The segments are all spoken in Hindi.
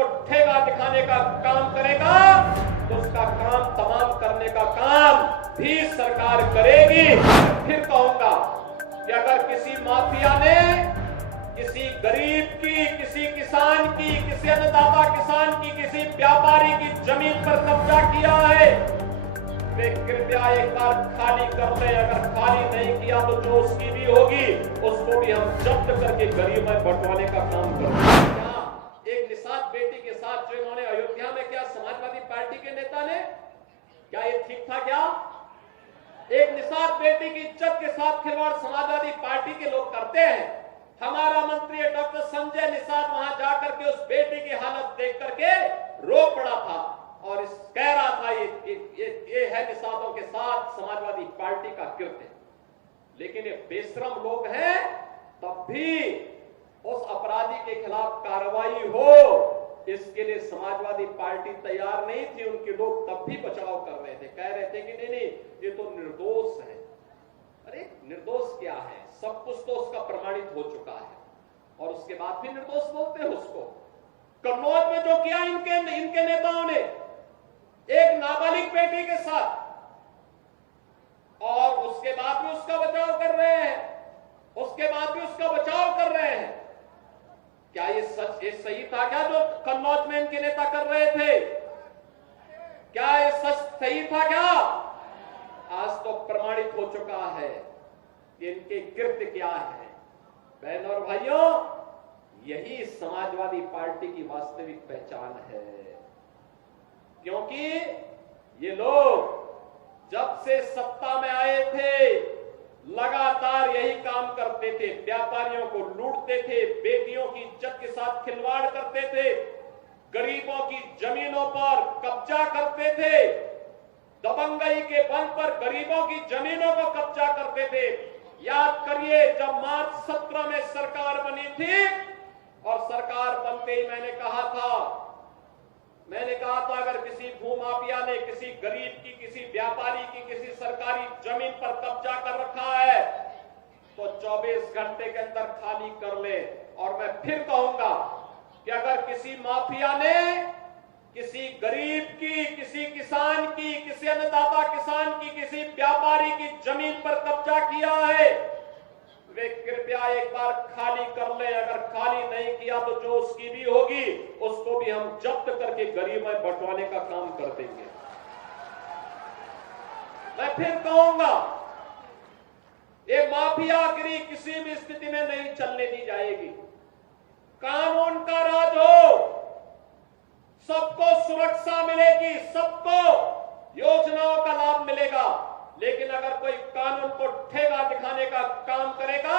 को ठेगा दिखाने का काम करेगा तो उसका काम तमाम करने का काम भी सरकार करेगी। फिर कहूंगा कि अगर किसी माफिया ने किसी गरीब की, किसी किसान की, किसी अन्नदाता किसान की, किसी व्यापारी की जमीन पर कब्जा किया है, वे कृपया एक बार खाली कर ले। अगर खाली नहीं किया तो जो उसकी भी होगी उसको भी हम जब्त करके गरीब में बंटवाने का काम करेंगे। एक निषाद बेटी के साथ जो इन्होंने अयोध्या में किया समाजवादी पार्टी के नेता ने, क्या ये ठीक था? क्या एक निषाद बेटी की इज्जत के साथ खिलवाड़ समाजवादी पार्टी के लोग करते हैं? हमारा मंत्री डॉक्टर संजय निषाद वहां जाकर के उस बेटी की हालत देख करके रो पड़ा था और कह रहा था ये है निषादों के साथ समाजवादी पार्टी का कृत्य। लेकिन ये बेशरम लोग हैं, तब भी उस अपराधी के खिलाफ कार्रवाई हो इसके लिए समाजवादी पार्टी तैयार नहीं थी। उनके लोग तब भी बचाव कर रहे थे, कह रहे थे कि नहीं ये तो निर्दोष है। अरे निर्दोष क्या है? सब कुछ तो उसका प्रमाणित हो चुका है और उसके बाद भी निर्दोष बोलते हैं उसको। कन्नौज में जो किया इनके नेताओं ने एक नाबालिग बेटी के साथ, और उसके बाद भी उसका बचाव कर रहे हैं, उसके बाद भी उसका बचाव कर रहे हैं। क्या ये सही था क्या जो कन्नौज में इनके नेता कर रहे थे? क्या ये सच सही था क्या? आज तो प्रमाणित हो चुका है कि इनके कृत्य क्या है। बहनों और भाइयों, यही समाजवादी पार्टी की वास्तविक पहचान है। क्योंकि ये लोग जब से सत्ता में आए थे लगातार यही काम करते थे। व्यापारियों को लूटते थे, बेटियों की इज्जत के साथ खिलवाड़ करते थे, गरीबों की जमीनों पर कब्जा करते थे, दबंगई के बल पर गरीबों की जमीनों को कब्जा करते थे। याद करिए जब मार्च 17 में सरकार बनी थी और सरकार बनते ही मैंने कहा था अगर किसी भूमाफिया ने किसी गरीब की, किसी व्यापारी की, किसी सरकारी जमीन पर कब्जा कर रखा है तो 24 घंटे के अंदर खाली कर ले। और मैं फिर कहूंगा कि अगर किसी माफिया ने किसी गरीब की, किसी किसान की, किसी अन्नदाता किसान की, किसी व्यापारी की जमीन पर कब्जा किया है, वे कृपया एक बार खाली कर ले। अगर खाली नहीं किया तो जो उसकी भी होगी उसको भी हम जब्त करके गरीब में बंटवाने का काम कर देंगे। मैं फिर कहूंगा ये माफियागिरी किसी भी स्थिति में नहीं चलने दी जाएगी। कानून का राज हो, सबको सुरक्षा मिलेगी, सबको योजनाओं का लाभ मिलेगा। लेकिन अगर कोई कानून को ठेगा दिखाने का काम करेगा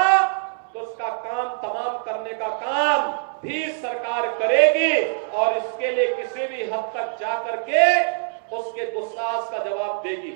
तो उसका काम तमाम करने का काम भी सरकार करेगी और इसके लिए किसी भी हद तक जाकर के उसके दुस्साहस का जवाब देगी।